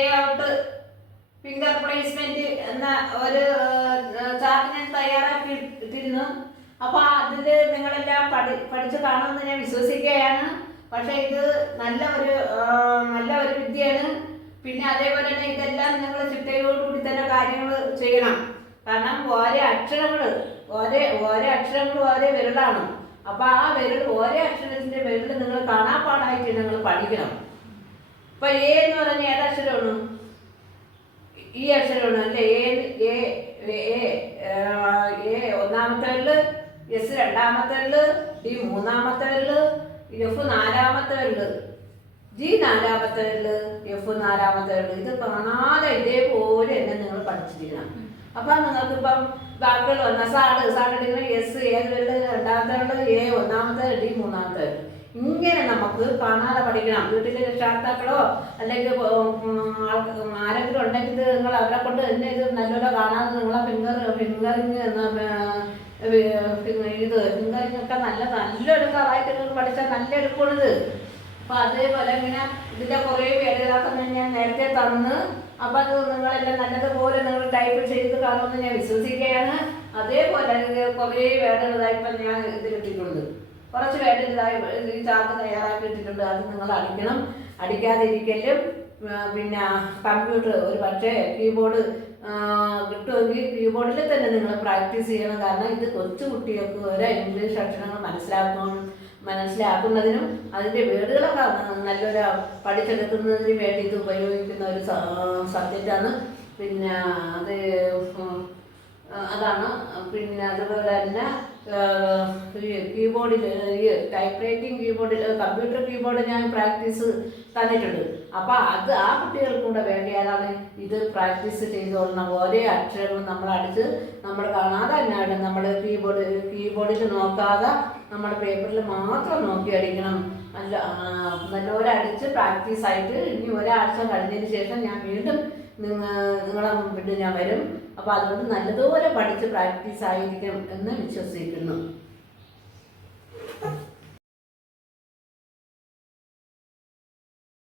ലേ out finger placement എന്ന ഒരു chart ഞാൻ തയ്യാറാക്കി ഇട്ടിരുന്നു. അപ്പോൾ അതിൽ നിങ്ങളെല്ലാം പഠിച്ച് കാണുമെന്ന് ഞാൻ വിശ്വസിക്കുകയാണ്. പക്ഷേ ഇത് നല്ല ഒരു വിദ്യയാണ്. പിന്നെ അതേപോലെ തന്നെ ഇതെല്ലാം നിങ്ങൾ ചിട്ടയോടുകൂടി തന്നെ കാര്യങ്ങൾ ചെയ്യണം. കാരണം ഓരോ അക്ഷരങ്ങൾ ഓരോ വിരലാണ്. അപ്പോൾ ആ ഓരോ അക്ഷരത്തിൻ്റെ വിരൽ നിങ്ങൾ കാണാപ്പാടായിട്ട് നിങ്ങൾ പഠിക്കണം. ഇപ്പം എ എന്ന് പറഞ്ഞ ഏതക്ഷരമാണ്? ഈ അക്ഷരമാണ് അല്ലേ? എ ഒന്നാമത്തെ വിരല്, എസ് രണ്ടാമത്തെ വിരല്, ഡി മൂന്നാമത്തെ വിരല്, എഫ് നാലാമത്തെ വിരല്, ജി നാലാമത്തെ വിരല്, എഫ് നാലാമത്തെ വിരല്. ഇത് കാണാതെ ഇതേപോലെ തന്നെ നിങ്ങൾ പഠിച്ചിരിക്കണം. അപ്പം നിങ്ങൾക്കിപ്പം വാക്കുകൾ വന്ന സാടെടുക്കുന്ന എസ് ഏത് വിരല്, രണ്ടാമത്തെ വിരല്, എ ഒന്നാമത്തെ, ഡി മൂന്നാമത്തെ വിരല്. ഇങ്ങനെ നമുക്ക് കാണാതെ പഠിക്കണം. വീട്ടിലെ രക്ഷാകർത്താക്കളോ അല്ലെങ്കിൽ ആരെങ്കിലും ഉണ്ടെങ്കിൽ നിങ്ങൾ അവരെ കൊണ്ട് തന്നെ ഇത് നല്ലപോലെ കാണാതെ നിങ്ങളെ ഫിംഗറിങ് ഫിംഗറിങ്ങൊക്കെ നല്ലൊരു കറായിട്ട് നിങ്ങൾ പഠിച്ചാൽ നല്ല എളുപ്പമുള്ളത്. അപ്പോൾ അതേപോലെ ഇങ്ങനെ ഇതിൻ്റെ കുറേ വേദകളൊക്കെ ഞാൻ നേരത്തെ തന്ന്. അപ്പോൾ അത് നിങ്ങളെല്ലാം നല്ലതുപോലെ നിങ്ങൾ ടൈപ്പ് ചെയ്ത് കാണുമെന്ന് ഞാൻ വിശ്വസിക്കുകയാണ്. അതേപോലെ കുറേ വേദകളായിപ്പോൾ ഞാൻ ഇതിലിട്ടിട്ടുണ്ട്. കുറച്ച് വേദനതായി ഈ ചാർട്ട് തയ്യാറാക്കി ഇട്ടിട്ടുണ്ട്. അത് നിങ്ങൾ അടിക്കണം. അടിക്കാതിരിക്കലും പിന്നെ കമ്പ്യൂട്ടർ ഒരു പക്ഷേ കീബോർഡ് കിട്ടുമെങ്കിൽ കീബോർഡിൽ തന്നെ നിങ്ങൾ പ്രാക്ടീസ് ചെയ്യണം. കാരണം ഇത് കൊച്ചു കുട്ടികൾക്ക് വരെ ഇംഗ്ലീഷ് അക്ഷരങ്ങൾ മനസ്സിലാക്കുന്നതിനും അതിൻ്റെ വേർഡുകളൊക്കെ നല്ലൊരു പഠിച്ചെടുക്കുന്നതിന് വേണ്ടി ഇത് ഉപയോഗിക്കുന്ന ഒരു സബ്ജക്റ്റാണ്. പിന്നെ അതാണ്. പിന്നെ അതുപോലെ തന്നെ കീബോർഡിൽ ഈ ടൈപ്പ് റൈറ്റിംഗ് കീബോർഡിൽ കമ്പ്യൂട്ടർ കീബോർഡ് ഞാൻ പ്രാക്ടീസ് തന്നിട്ടുണ്ട്. അപ്പോൾ ആ കുട്ടികൾക്കും കൂടെ വേണ്ടിയതാണ് ഇത് പ്രാക്ടീസ് ചെയ്തുകൊള്ളണം. ഓരോ അക്ഷരങ്ങളും നമ്മൾ അടിച്ച് നമ്മൾ കാണാതെ തന്നെയാണ് നമ്മൾ കീബോർഡിൽ നോക്കാതെ നമ്മൾ പേപ്പറിൽ മാത്രം നോക്കി അടിക്കണം. നല്ലപോലെ അടിച്ച് പ്രാക്ടീസായിട്ട് ഇനി ഒരാഴ്ച കഴിഞ്ഞതിന് ശേഷം ഞാൻ വീണ്ടും നിങ്ങളെ മുമ്പിൽ ഞാൻ വരും. അപ്പോൾ അതുകൊണ്ട് നല്ലതുപോലെ പഠിച്ച് പ്രാക്ടീസ് ആയിരിക്കും എന്ന് വിശ്വസിക്കുന്നു.